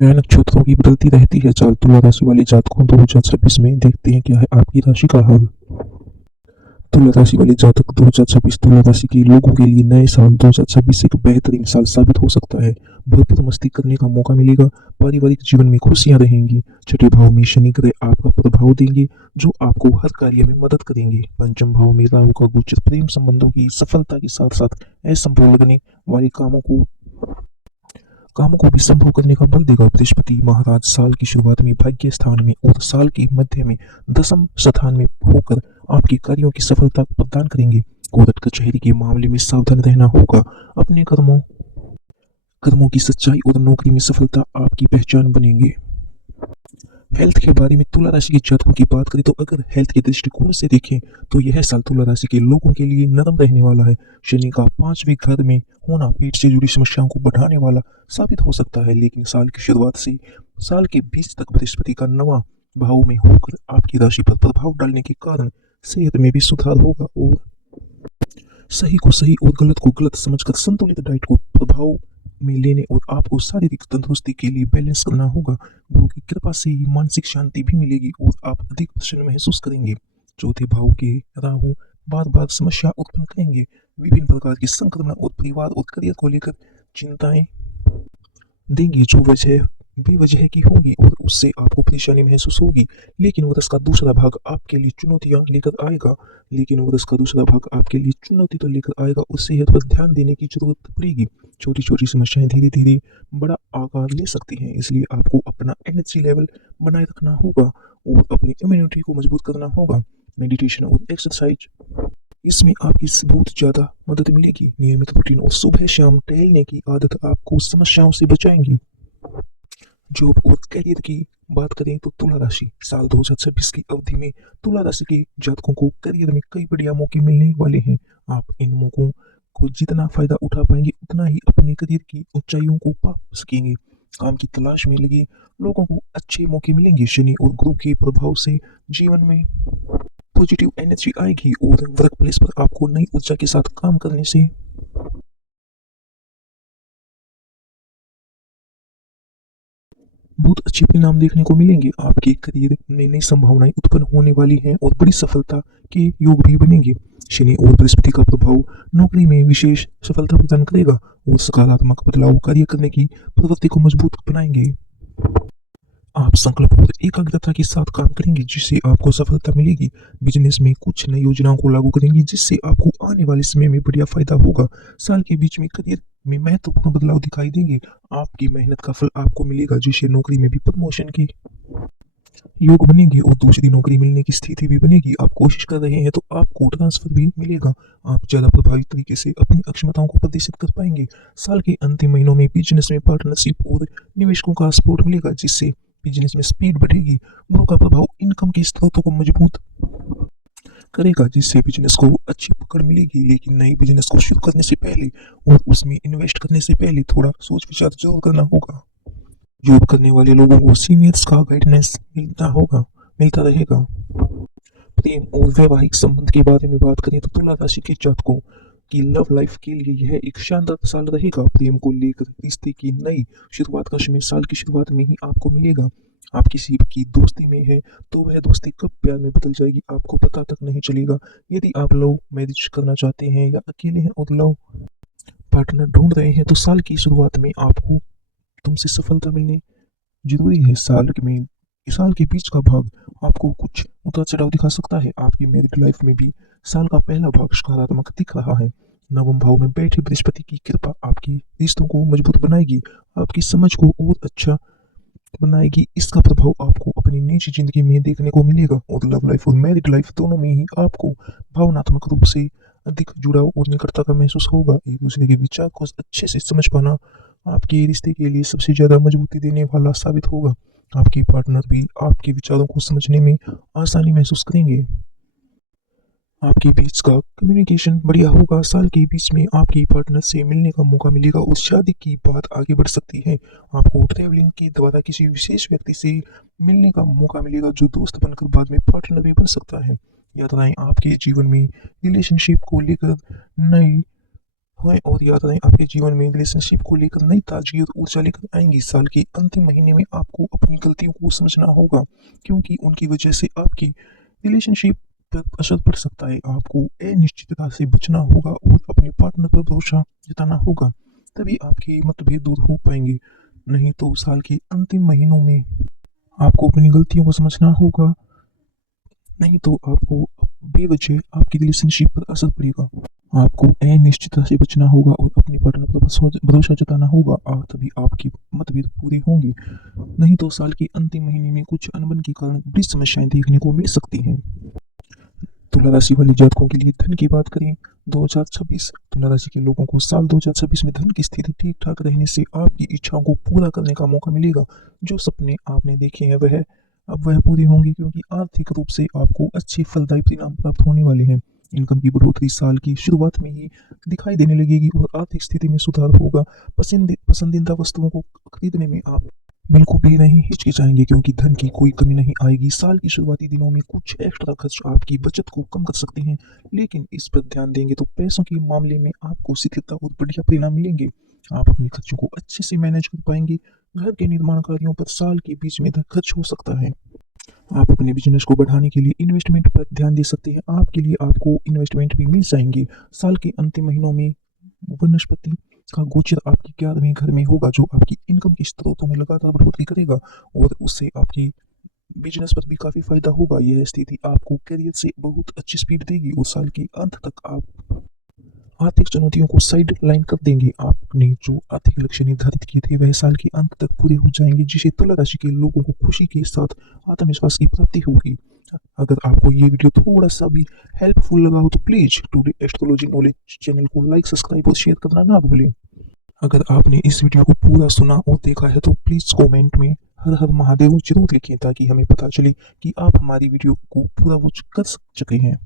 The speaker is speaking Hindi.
ग्रह नक्षत्रों की बदलती रहती है चाल। तुला राशि वाले जातकों 2026 में देखते हैं क्या है आपकी राशि का हाल। तुला राशि वाले जातक 2026 तुला राशि के लोगों के लिए नए साल 2026 एक बेहतरीन साल साबित हो सकता है। भरपूर मस्ती करने का मौका मिलेगा। पारिवारिक जीवन में खुशियां रहेंगी। छठे भाव में शनि ग्रह आपका प्रभाव देंगे जो आपको हर कार्य में मदद करेंगे। पंचम भाव में राहु का गोचर प्रेम संबंधों की सफलता के साथ साथ असंभव लगने वाले कामों को भी संभव करने का बल देगा। बृहस्पति महाराज साल की शुरुआत में भाग्य स्थान में और साल के मध्य में दसम स्थान में होकर आपके कार्यों की सफलता प्रदान करेंगे। कोर्ट कचहरी के मामले में सावधान रहना होगा। अपने कर्मों कर्मों की सच्चाई और नौकरी में सफलता आपकी पहचान बनेंगे। हेल्थ के बारे में तुला राशि के जातकों की बात करें तो अगर हेल्थ के दृष्टिकोण से देखें तो यह साल तुला राशि के लोगों के लिए नरम रहने वाला है। शनि का 5वें घर में होना पेट से जुड़ी समस्याओं को बढ़ाने वाला साबित हो सकता है, लेकिन साल की शुरुआत से साल के बीच तक बृहस्पति का 9वां भाव में होकर आपकी राशि पर प्रभाव डालने के कारण सेहत में भी सुधार होगा और सही को सही और गलत को गलत समझकर संतुलित डाइट को प्रभाव में लेने और आपको शारीरिक तंदुरुस्ती के लिए बैलेंस करना होगा। गुरु की कृपा से ही मानसिक शांति भी मिलेगी और आप अधिक प्रसन्न महसूस करेंगे। चौथे भाव के राहु बार बार समस्या उत्पन्न करेंगे। विभिन्न प्रकार के संक्रमण और परिवार और करियर को लेकर चिंताएं देंगी जो बेवजह की होंगी और उससे आपको परेशानी महसूस होगी। लेकिन वर्ष का दूसरा भाग आपके लिए चुनौतियां लेकर आएगा तो लेकर आएगा और सेहत पर ध्यान देने की जरूरत पड़ेगी। छोटी छोटी समस्याएं धीरे धीरे बड़ा आकार ले सकती हैं, इसलिए आपको अपना एनर्जी लेवल बनाए रखना होगा और अपनी इम्यूनिटी को मजबूत करना होगा। मेडिटेशन और एक्सरसाइज इसमें आपकी बहुत ज़्यादा मदद मिलेगी। नियमित रूटीन और सुबह शाम टहलने की आदत आपको समस्याओं से बचाएंगी। जॉब और करियर की बात करें तो तुला राशि साल 2026 की अवधि में तुला राशि के जातकों को करियर में कई बढ़िया मौके मिलने वाले हैं। आप इन मौकों को जितना फायदा उठा पाएंगे उतना ही अपने करियर की ऊंचाइयों को पा सकेंगे। काम की तलाश में लगे लोगों को अच्छे मौके मिलेंगे। शनि और गुरु के प्रभाव से जीवन में पॉजिटिव एनर्जी आएगी और वर्क प्लेस पर आपको नई ऊर्जा के साथ काम करने से बहुत अच्छे परिणाम देखने को मिलेंगे। आपके करियर में नई संभावनाएं उत्पन्न होने वाली हैं और बड़ी सफलता के योग भी बनेंगे। शनि और बृहस्पति का प्रभाव नौकरी में विशेष सफलता प्रदान करेगा और सकारात्मक बदलाव कार्य करने की प्रवृत्ति को मजबूत बनाएंगे। आप संकल्प और एकाग्रता के साथ काम करेंगे जिससे आपको सफलता मिलेगी। बिजनेस में कुछ नई योजनाओं को लागू करेंगे जिससे आपको आने वाले समय में बढ़िया फायदा होगा। साल के बीच में करियर में महत्वपूर्ण बदलाव दिखाई देंगे। आपकी मेहनत का फल आपको मिलेगा जिससे नौकरी में भी प्रमोशन की योग बनेंगे और दूसरी नौकरी मिलने की स्थिति भी बनेगी। आप कोशिश कर रहे हैं तो आपको ट्रांसफर भी मिलेगा। आप ज्यादा प्रभावी तरीके से अपनी अक्षमताओं को प्रदर्शित कर पाएंगे। साल के अंतिम महीनों में बिजनेस में पार्टनरशिप और निवेशकों का सपोर्ट मिलेगा जिससे बिजनेस में स्पीड बढ़ेगी। गुरु का प्रभाव इनकम के स्रोतों को मजबूत करेगा जिससे बिजनेस को अच्छी पकड़ मिलेगी। लेकिन नई बिजनेस को शुरू करने से पहले और उसमें इन्वेस्ट करने से पहले थोड़ा सोच विचार जरूर करना होगा। जॉब करने वाले लोगों को सीनियर्स का गाइडेंस मिलता रहेगा। प्रेम और वैवाहिक संबंध के बारे में बात करें तो तुला राशि के जातकों की लव लाइफ के लिए यह एक शानदार साल रहेगा। प्रेम को लेकर रिश्ते की नई शुरुआत का समय साल की शुरुआत में ही आपको मिलेगा। आप किसी की दोस्ती में है तो वह दोस्ती कब प्यार में बदल जाएगी आपको पता तक नहीं चलेगा। यदि आप लव मैरिज करना चाहते हैं या अकेले हैं और लव पार्टनर ढूंढ रहे हैं तो साल की शुरुआत में आपको तुमसे सफलता मिलने जरूरी है। साल के बीच का भाग आपको कुछ उतार चढ़ाव दिखा सकता है। आपकी मैरिड लाइफ में भी साल का पहला भाग सकारात्मक दिख रहा है। नवम भाव में बैठे बृहस्पति की कृपा आपकी रिश्तों को मजबूत बनाएगी, आपकी समझ को और अच्छा बनाएगी। इसका प्रभाव आपको अपनी निजी जिंदगी में देखने को मिलेगा और लव लाइफ और मैरिड लाइफ दोनों में ही आपको भावनात्मक रूप से अधिक जुड़ाव और निकटता का महसूस होगा। एक दूसरे के विचार को अच्छे से समझ पाना आपके रिश्ते के लिए सबसे ज्यादा मजबूती देने वाला साबित होगा। आपके पार्टनर भी आपके विचारों को समझने में आसानी महसूस करेंगे। आपके बीच का कम्युनिकेशन बढ़िया होगा। साल के बीच में आपके पार्टनर से मिलने का मौका मिलेगा और शादी की बात आगे बढ़ सकती है। आपको ट्रैवलिंग के द्वारा किसी विशेष व्यक्ति से मिलने का मौका मिलेगा जो दोस्त बनकर बाद में पार्टनर भी बन सकता है। यात्राएं आपके जीवन में रिलेशनशिप को लेकर नई हैं और यात्राएं आपके जीवन में रिलेशनशिप को लेकर नई ताजगी और ऊर्जा लेकर आएंगी। साल के अंतिम महीने में आपको अपनी गलतियों को समझना होगा, क्योंकि उनकी वजह से आपकी रिलेशनशिप पर असर पड़ सकता है। आपको अनिश्चितता से बचना होगा और अपने पार्टनर पर भरोसा जताना होगा, तभी आपके मतभेद दूर हो पाएंगे। नहीं तो साल के अंतिम महीनों में आपको अपनी गलतियों को समझना होगा, नहीं तो आपको बेवजह आपकी रिलेशनशिप पर असर पड़ेगा। आपको अनिश्चितता से बचना होगा और अपने पार्टनर पर भरोसा जताना होगा, और तभी आपकी मतभेद पूरी होंगी। नहीं तो साल के अंतिम महीने में कुछ अनबन के कारण बड़ी समस्याएं देखने को मिल सकती हैं। तुला राशि वाले जातकों के लिए धन की बात करें 2026, तुला राशि के लोगों को साल 2026 में धन की स्थिति ठीक ठाक रहने से आपकी इच्छाओं को पूरा करने का मौका मिलेगा। जो सपने आपने देखे हैं वह पूरे होंगे, क्योंकि आर्थिक रूप से आपको अच्छे फलदायी परिणाम प्राप्त होने वाले हैं। इनकम की बढ़ोतरी साल की शुरुआत में ही दिखाई देने लगेगी और आर्थिक स्थिति में सुधार होगा। पसंदीदा वस्तुओं को खरीदने में आप बिल्कुल भी नहीं हिचकिचाएंगे, क्योंकि धन की कोई कमी नहीं आएगी। साल के शुरुआती दिनों में कुछ एक्स्ट्रा खर्च आपकी बचत को कम कर सकते हैं, लेकिन इस पर ध्यान देंगे तो पैसों के मामले में आपको स्थिरता और बढ़िया परिणाम मिलेंगे। आप अपने खर्चों को अच्छे से मैनेज कर पाएंगे। घर के निर्माण कार्यों पर साल के बीच में धन खर्च हो सकता है। आप अपने बिजनेस को बढ़ाने के लिए इन्वेस्टमेंट पर ध्यान दे सकते हैं। आपके लिए आपको इन्वेस्टमेंट भी मिल जाएंगे। साल के अंतिम महीनों में वनस्पति का गोचर आपके 11वें घर में होगा, जो आपकी इनकम के स्रोतों में लगातार बढ़ोतरी करेगा और उससे आपकी बिजनेस पर भी काफी फायदा होगा। यह स्थिति आपको करियर से बहुत अच्छी स्पीड देगी और साल के अंत तक आप आर्थिक चुनौतियों को साइड लाइन कर देंगे। आपने जो आर्थिक लक्ष्य निर्धारित किए थे वह साल के अंत तक पूरे हो जाएंगे, जिससे तुला राशि के लोगों को खुशी के साथ आत्मविश्वास की प्राप्ति होगी। अगर आपको ये वीडियो थोड़ा सा भी हेल्पफुल लगा हो तो please today astrology knowledge channel को लाइक, सब्सक्राइब और शेयर करना ना भूलें। अगर आपने इस वीडियो को पूरा सुना और देखा है तो प्लीज कमेंट में हर हर महादेव जरूर लिखें, ताकि हमें पता चले कि आप हमारी वीडियो को पूरा वॉच कर सके हैं।